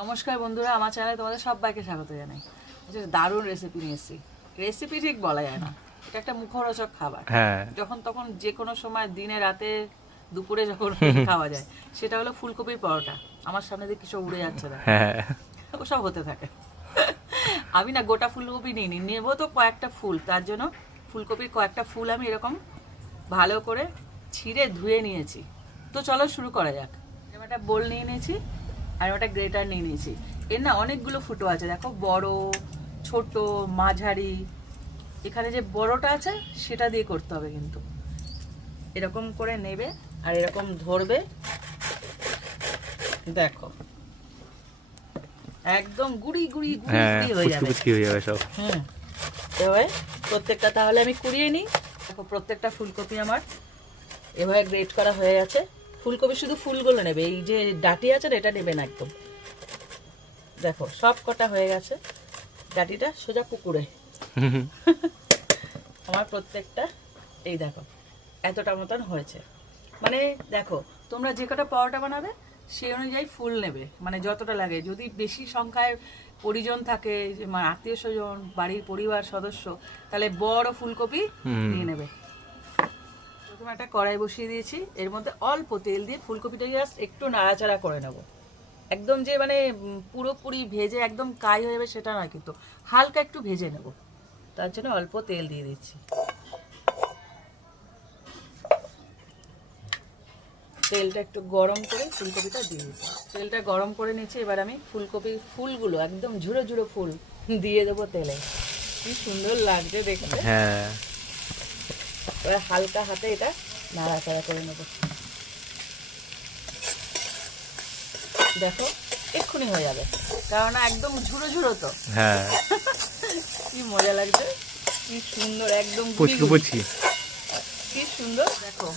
নমস্কার বন্ধুরা আমার চ্যানেলে তোমাদের সবাইকে স্বাগত জানাই। দারুণ রেসিপি নিয়ে এসেছি। রেসিপি ঠিক বলা যায় না। এটা একটা মুখরোচক খাবার। হ্যাঁ। যখন তখন যে কোনো সময় দিনে রাতে দুপুরে যখন খাওয়া যায় সেটা হলো ফুলকপির পরোটা। আমার সামনে দিয়ে কিছু উড়ে যাচ্ছে না হ্যাঁ। ওসব হতে থাকে। আমি না গোটা ফুলকপি নিই নি নেব তো কয়েকটা ফুল। তার জন্য ফুলকপির কয়েকটা ফুল আমি এরকম ভালো করে ছিঁড়ে ধুয়ে নিয়েছি। তো চলো শুরু করা যাক। একটা বোল নিয়ে নিয়েছি। আর ওটা গ্রেটার নিয়ে নিয়েছি। এর না অনেকগুলো ফুটো আছে দেখো বড় ছোট মাঝারি। এখানে যে বড়টা আছে সেটা দিয়ে করতে হবে কিন্তু। এরকম করে নেবে আর এরকম ধরবে। দেখো। একদম গুড়ি গুড়ি গুড়ি হ্যাঁ হয়ে যাবে। হয়ে যাবে সব। হুম। এভাবে প্রত্যেকটা তাহলে আমি কুড়িয়ে নিই। দেখো প্রত্যেকটা ফুলকপি আমার এভাবে গ্রেট করা হয়ে গেছে। ফুলকপি শুধু ফুলগুলো নেবে এই যে ডাটি আছে এটা নেবে না একদম। দেখো সব কটা হয়ে গেছে। ডাটিটা সোজা পুকুরে। আমার প্রত্যেকটা এই দেখো এতটা মতন হয়েছে। মানে দেখো তোমরা যে কটা পরোটা বানাবে সেই অনুযায়ী ফুল নেবে। মানে যতটা লাগে। যদি বেশি সংখ্যায় পরিজন থাকে যে আত্মীয় স্বজন বাড়ির পরিবার সদস্য তাহলে বড় ফুলকপি। নিয়ে নেবে। প্রথমে একটা কড়াই বসিয়ে দিয়েছি। এর মধ্যে অল্প তেল দিয়ে ফুলকপিটা জাস্ট একটু নাড়াচাড়া করে নেব। একদম যে মানে পুরোপুরি ভেজে একদম কাই হয়ে যাবে সেটা নয় কিন্তু হালকা একটু ভেজে নেব। তার জন্য অল্প তেল দিয়ে দিচ্ছি। তেলটা একটু গরম করে ফুলকপিটা দিয়ে দিচ্ছি। তেলটা গরম করে নিয়েছি, এবার আমি ফুলকপি ফুলগুলো, একদম ঝুড়ো ঝুড়ো ফুল দিয়ে দেবো তেলে। কি সুন্দর লাগছে দেখতে। হ্যাঁ। এবার হালকা হাতে এটা নাড়াচাড়া করে নেব। দেখো এক্ষুনি হয়ে যাবে। কারণ একদম ঝুড়ো ঝুড়ো তো। হ্যাঁ। কি মজা লাগছে। কি সুন্দর একদম। পুচকি কি সুন্দর। দেখো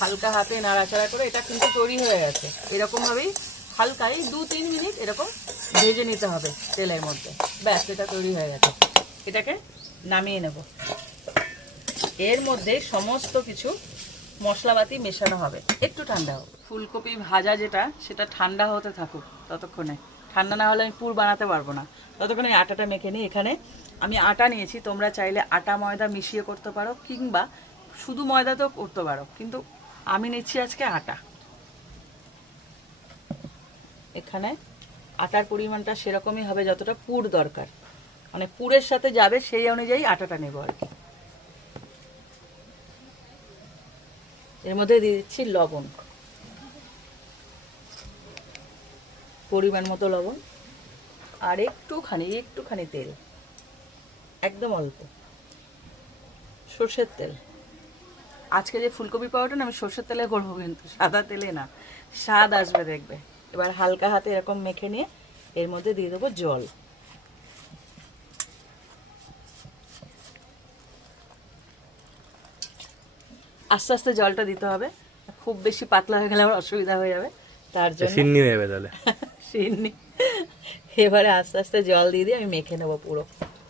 হালকা হাতে নাড়াচাড়া করে এটা কিন্তু তৈরি হয়ে গেছে। এরকম ভাবেই হালকাই দু তিন মিনিট এরকম ভেজে নিতে হবে তেলের মধ্যে। ব্যাস এটা তৈরি হয়ে গেছে। এটাকে নামিয়ে নেব। এর মধ্যে সমস্ত কিছু মশলাপাতি মেশানো হবে। একটু ঠান্ডা হোক। ফুলকপি ভাজা যেটা, সেটা ঠান্ডা হতে থাকুক ততক্ষণে। ঠান্ডা না হলে আমি পুর বানাতে পারব না। ততক্ষণে আমি আটাটা মেখে নিই এখানে আমি আটা নিয়েছি। তোমরা চাইলে আটা, ময়দা মিশিয়ে করতে পারো কিংবা শুধু ময়দাতেও করতে পারো, কিন্তু আমি নিচ্ছি আজকে আটা। এখানে আটার পরিমাণটা সেরকমই হবে যতটা পুর দরকার। মানে পুরের সাথে যাবে সেই অনুযায়ী আটাটা নেব আর কি। এর মধ্যে দিয়ে দিচ্ছি লবণ। পরিমাণ মতো লবণ। আর একটুখানি একটুখানি তেল। একদম অল্প। সর্ষের তেল। আজকে যে ফুলকপি পাউডার না, আমি সর্ষের তেলে করব কিন্তু, সাদা তেলে না। স্বাদ আসবে দেখবে। এবার হালকা হাতে এরকম মেখে নিয়ে এর মধ্যে দিয়ে দেবো জল। আস্তে আস্তে জলটা দিতে হবে। খুব বেশি পাতলা হয়ে গেলে আমার অসুবিধা হয়ে যাবে। তার জন্য সিন্নি হয়ে যাবে তাহলে। সিন্নি। এবারে আস্তে আস্তে জল দিয়ে দিয়ে আমি মেখে নেব পুরো।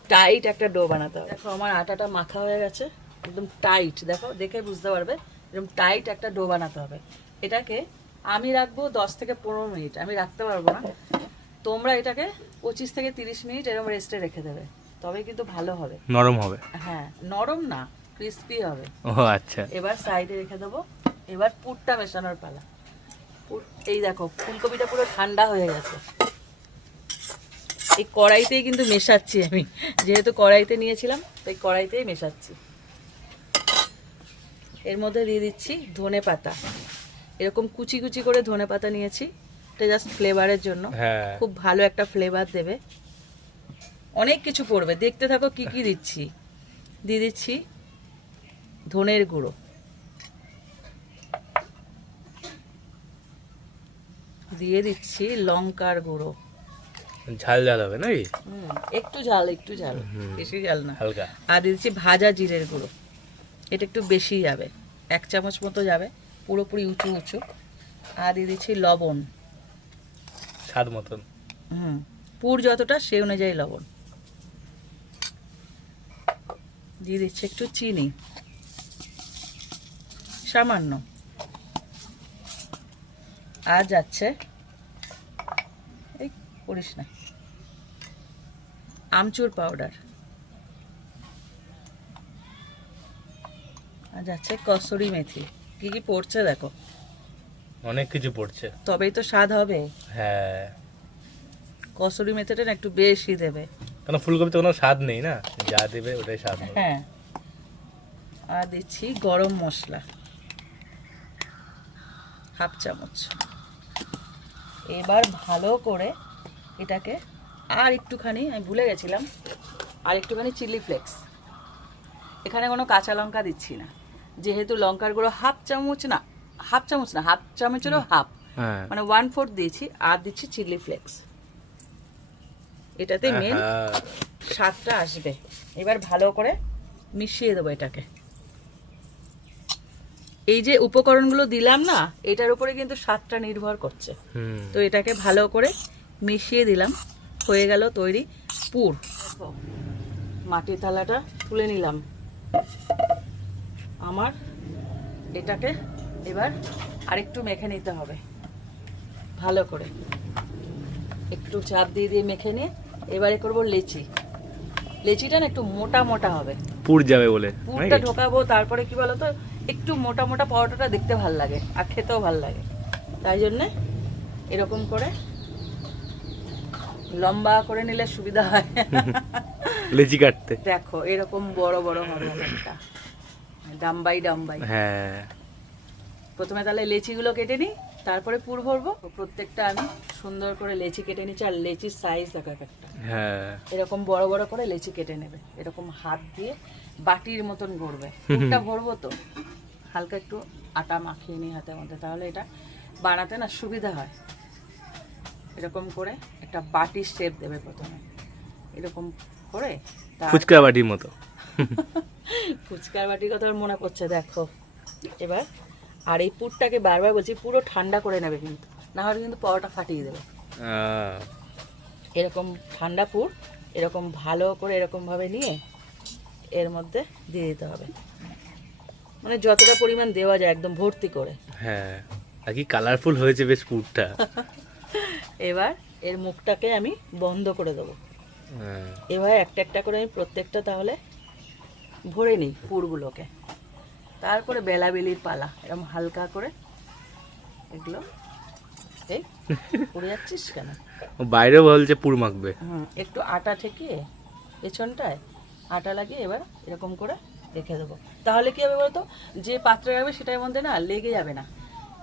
টাইট একটা ডো বানাতে হবে। দেখো আমার আটাটা মাখা হয়ে গেছে। একদম টাইট। দেখো দেখে বুঝতে পারবে এরকম টাইট একটা ডো বানাতে হবে। এটাকে আমি রাখব দশ থেকে পনেরো মিনিট। আমি রাখতে পারব না। তোমরা এটাকে পঁচিশ থেকে তিরিশ মিনিট এরকম রেস্টে রেখে দেবে। তবে কিন্তু ভালো হবে। নরম হবে। হ্যাঁ নরম না। ক্রিস্পি হবে। ও আচ্ছা। এবার সাইডে রেখে দেবো। এবার পুরটা মেশানোর পালা। পুর এই দেখো ফুলকপিটা পুরো ঠান্ডা হয়ে গেছে। এই কড়াইতেই কিন্তু মেশাচ্ছি আমি। যেহেতু কড়াইতে নিয়েছিলাম তাই কড়াইতেই মেশাচ্ছি। এর মধ্যে দিয়ে দিচ্ছি ধনে পাতা। এরকম কুচি কুচি করে ধনে পাতা নিয়েছি। এটা জাস্ট ফ্লেভারের জন্য। হ্যাঁ। খুব ভালো একটা ফ্লেভার দেবে। অনেক কিছু পড়বে। দেখতে থাকো কি কি দিচ্ছি। দিয়ে দিচ্ছি ধনের গুঁড়ো। দিয়ে দিচ্ছি লঙ্কার গুঁড়ো। ঝাল ঝাল হবে নাকি? একটু ঝাল একটু ঝাল বেশি ঝাল না। হালকা। আর দিচ্ছি ভাজা জিরের গুঁড়ো। এটা একটু বেশি যাবে এক চামচ মতো যাবে পুরোপুরি উঁচু উঁচু। আর দিয়ে দিচ্ছি লবণ। স্বাদ মতন। হুম পুর যতটা সেই অনুযায়ী লবণ। দিয়ে দিচ্ছি একটু চিনি। সামান্য। আর যাচ্ছে এই করিস না। আমচুর পাউডার আর যাচ্ছে কসুরি মেথি। কি কি পড়ছে দেখো। অনেক কিছু পড়ছে। তবেই তো স্বাদ হবে। হ্যাঁ। কসুরি মেথিটা একটু বেশি দেবে। কারণ ফুলকপিতে কোনো স্বাদ নেই না? যা দেবে ওটাই স্বাদ হ্যাঁ। আর দিচ্ছি গরম মশলা। হাফ চামচ। এবার ভালো করে এটাকে আর একটুখানি আমি ভুলে গেছিলাম আর একটুখানি চিলি ফ্লেক্স। এখানে কোনো কাঁচা লঙ্কা দিচ্ছি না। যেহেতু লঙ্কার গুঁড়ো হাফ চামচ না হাফ চামচ না হাফ চামচেরও হাফ। হ্যাঁ। মানে ওয়ান ফোর্থ দিয়েছি আর দিচ্ছি চিলি ফ্লেক্স। এটাতে মেন স্বাদটা আসবে। এবার ভালো করে মিশিয়ে দেবো এটাকে। এই যে উপকরণগুলো দিলাম না এটার উপরে কিন্তু স্বাদটা নির্ভর করছে। তো এটাকে ভালো করে মিশিয়ে দিলাম হয়ে গেল তৈরি পুর। মাটির থালাটা তুলে নিলাম। আমার এটাকে এবার আরেকটু মেখে নিতে হবে। ভালো করে। একটু চাপ দিয়ে দিয়ে মেখে নিয়ে এবারে করব লেচি। লেচিটা না একটু মোটা মোটা হবে। পুর যাবে বলে পুরটা ঢোকাবো তারপরে কি বলতো একটু মোটা মোটা পরোটাটা দেখতে ভালো লাগে আর খেতেও ভালো লাগে। তাই জন্যে এরকম করে লম্বা করে নিলে সুবিধা হয়। লেচি কাটতে। দেখো এরকম বড় বড় হবে একটা। ডাম্বাই ডাম্বাই। হ্যাঁ। প্রথমে তাহলে লেচিগুলো কেটে নিই তারপরে পুর ভরবো। প্রত্যেকটা আমি সুন্দর করে লেচি কেটে নিচ্ছি আর লেচির সাইজ দেখো একটা। হ্যাঁ। এরকম বড় বড় করে লেচি কেটে নেবে। এরকম হাত দিয়ে বাটির মতন গড়বে। পুরটা ভরবো তো। হালকা একটু আটা মাখিয়ে নিই হাতের মধ্যে তাহলে এটা বানাতে না সুবিধা হয়। এরকম করে একটা বাটির শেপ দেবে প্রথমে। এরকম করে ফুচকা বাটির মতো। ফুচকার বাটির কথা মনে পড়ছে দেখো। এবার আর এই পুরটাকে বারবার বলছি পুরো ঠান্ডা করে নেবে কিন্তু। না হলে কিন্তু পরোটা ফাটিয়ে দেবে। এরকম ঠান্ডা পুর এরকম ভালো করে এরকম ভাবে নিয়ে এর মধ্যে দিয়ে দিতে হবে। মানে যতটা পরিমাণ দেওয়া যায় একদম ভর্তি করে। হ্যাঁ আর কি কালারফুল হয়েছে বেশ পুরটা। এবার এর মুখটাকে আমি বন্ধ করে দেবো। হ্যাঁ। এবার একটা একটা করে আমি প্রত্যেকটা তাহলে ভরে নিই পুরগুলোকে। তারপরে বেলাবেলির পালা এরকম হালকা করে। এগুলো এই পড়ে যাচ্ছিস কেন? ও বাইরেও বলছে পুর মাখবে। হুম একটু আটা ঠেকিয়ে পেছনটায় আটা লাগিয়ে এবার এরকম করে রেখে দেবো। তাহলে কি হবে বলতো? যে পাত্রে রাখবে সেটার মধ্যে না লেগে যাবে না।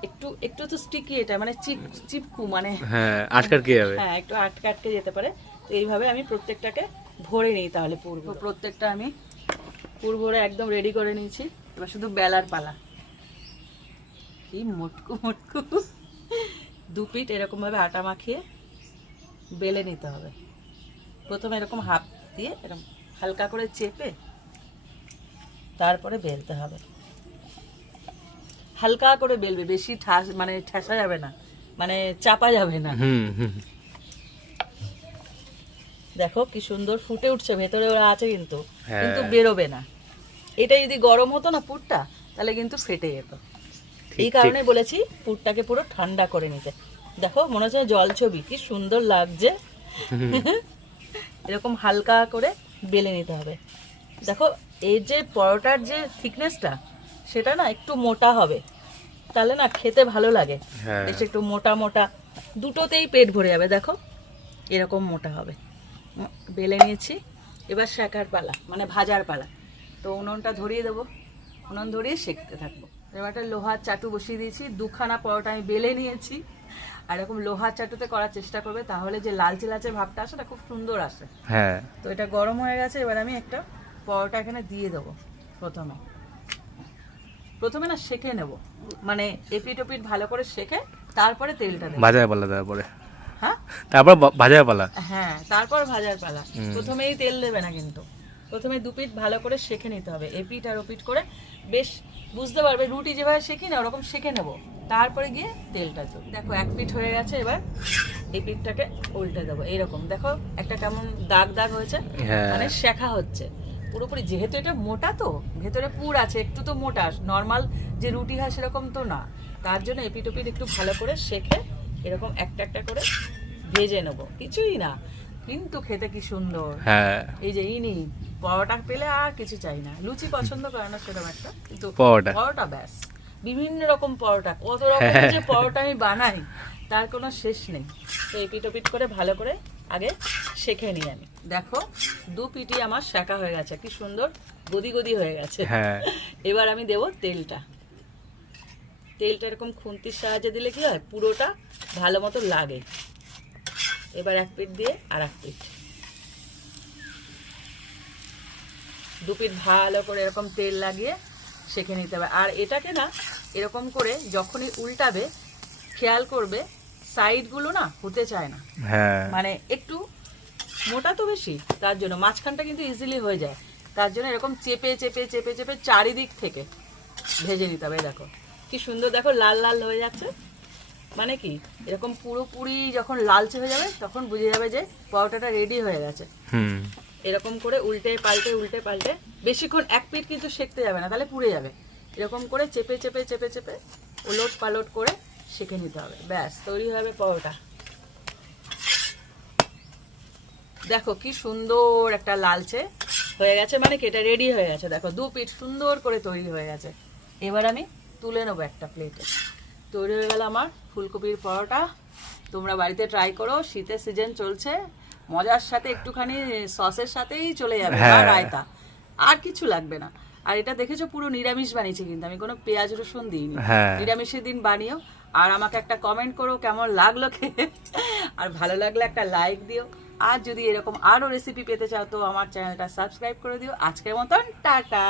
একটু একটু তো স্টিকি এটা মানে চিপ চিপকু মানে হ্যাঁ যাবে। হ্যাঁ একটু আটকে আটকে যেতে পারে। তো এইভাবে আমি প্রত্যেকটাকে ভরে নিই তাহলে পুর প্রত্যেকটা আমি পুর ভরে একদম রেডি করে নিয়েছি। এবার শুধু বেলার পালা। কি মোটকু মোটকু। দু পিঠ এরকমভাবে আটা মাখিয়ে বেলে নিতে হবে। প্রথমে এরকম হাফ দিয়ে এরকম হালকা করে চেপে তারপরে বেলতে হবে। হালকা করে বেলবে বেশি ঠাস মানে ঠেসা যাবে না মানে চাপা যাবে না। দেখো কি সুন্দর ফুটে উঠছে ভেতরে ওরা আছে কিন্তু হ্যাঁ। কিন্তু বেরোবে না। এটা যদি গরম হতো না পুরটা তাহলে কিন্তু ফেটে যেত। এই কারণে বলেছি পুরটাকে পুরো ঠান্ডা করে নিতে। দেখো মনে হচ্ছে জল ছবি কি সুন্দর লাগছে। এরকম হালকা করে বেলে নিতে হবে। দেখো এই যে পরোটার যে থিকনেসটা সেটা না একটু মোটা হবে। তাহলে না খেতে ভালো লাগে। হ্যাঁ। বেশ একটু মোটা মোটা। দুটোতেই পেট ভরে যাবে দেখো। এরকম মোটা হবে। বেলে নিয়েছি। এবার শেখার পালা মানে ভাজার পালা। তো উনুনটা ধরিয়ে দেবো। উনুন ধরিয়ে সেঁকতে থাকব। এবার একটা লোহার চাটু বসিয়ে দিয়েছি। দুখানা পরোটা আমি বেলে নিয়েছি। আর এরকম লোহার চাটুতে করার চেষ্টা করবে তাহলে যে লালচে লালচে ভাবটা আসে খুব সুন্দর আসে। হ্যাঁ। তো এটা গরম হয়ে গেছে এবার আমি একটা পরোটা এখানে দিয়ে দেবো প্রথমে। প্রথমে না সেঁকে নেব মানে এপিট ওপিট ভালো করে সেঁকে তারপরে তেলটা দেবো। ভাজায় পালা তারপরে? হ্যাঁ? তারপর ভাজায় পালা? হ্যাঁ তারপর ভাজার পালা। প্রথমেই তেল দেবে না কিন্তু। প্রথমে দুপিট ভালো করে সেঁকে নিতে হবে এপিট আর ওপিট করে। বেশ বুঝতে পারবে রুটি যেভাবে সেঁকি না ওরকম সেঁকে নেব। তারপরে গিয়ে তেলটা দেবো দেখো এক পিঠ হয়ে গেছে এবার এই পিঠটাকে উল্টে দেবো এইরকম দেখো একটা কেমন দাগ দাগ হয়েছে হ্যাঁ। মানে শেখা হচ্ছে। পুরোপুরি যেহেতু এটা মোটা তো ভেতরে পুর আছে একটু তো মোটা নর্মাল যে রুটি হয় সেরকম তো না। তার জন্য এপিট ওপিট একটু ভালো করে শেখে এরকম একটা একটা করে ভেজে নেব। কিছুই না কিন্তু খেতে কি সুন্দর। হ্যাঁ। এই যে ইনি পরোটা পেলে আর কিছু চাই না। লুচি পছন্দ করে না সেরকম একটা কিন্তু পরোটা। পরোটা ব্যাস। বিভিন্ন রকম পরোটা। কত রকম যে পরোটা আমি বানাই তার কোনো শেষ নেই। তো এই পিটোপিট করে ভালো করে আগে শেখে নিই আমি। দেখো দু পিটি আমার শেখা হয়ে গেছে। কি সুন্দর গদি গদি হয়ে গেছে। হ্যাঁ। এবার আমি দেব তেলটা। তেলটা এরকম খুন্তির সাহায্যে দিলে কি হয়? পুরোটা ভালো মতো লাগে। এবার এক পিঠ দিয়ে আর এক পিঠ দু পিঠ ভালো করে এরকম তেল লাগিয়ে সেঁকে নিতে হবে। আর এটাকে না এরকম করে যখনই উল্টাবে খেয়াল করবে সাইডগুলো না হতে চায় না। হ্যাঁ। মানে একটু মোটা তো বেশি তার জন্য মাঝখানটা কিন্তু ইজিলি হয়ে যায়। তার জন্য এরকম চেপে চেপে চেপে চেপে চারিদিক থেকে ভেজে নিতে হবে দেখো। কি সুন্দর দেখো লাল লাল হয়ে যাচ্ছে। মানে কি এরকম পুরোপুরি যখন লালচে হয়ে যাবে তখন বুঝে যাবে যে পরোটাটা রেডি হয়ে গেছে। হুম। এরকম করে উল্টে পাল্টে উল্টে পাল্টে। বেশিক্ষণ এক পিঠ কিন্তু সেঁকতে যাবে না, তাহলে পুড়ে যাবে। এরকম করে চেপে চেপে চেপে চেপে ওলট পালট করে সেঁকে নিতে হবে। ব্যাস, তৈরি হবে পরোটা। দেখো কি সুন্দর একটা লালচে হয়ে গেছে মানে কি এটা রেডি হয়ে গেছে। দেখো, দু পিঠ সুন্দর করে তৈরি হয়ে গেছে। এবার আমি তুলে নেব একটা প্লেটে তৈরি হয়ে গেল আমার ফুলকপির পরোটা। তোমরা বাড়িতে ট্রাই করো, শীতের সিজন চলছে। মজার সাথে একটুখানি সসের সাথেই চলে যাবে বা হ্যাঁ। রায়তা। আর কিছু লাগবে না। আর এটা দেখেছ পুরো নিরামিষ বানিয়েছি কিন্তু আমি কোনো পেঁয়াজ রসুন দিইনি। হ্যাঁ। নিরামিষের দিন বানিও আর আমাকে একটা কমেন্ট করো কেমন লাগল খেয়ে। আর ভালো লাগলে একটা লাইক দিও। আর যদি এরকম আরও রেসিপি পেতে চাও তো আমার চ্যানেলটা সাবস্ক্রাইব করে দিও। আজকের মতন টাটা।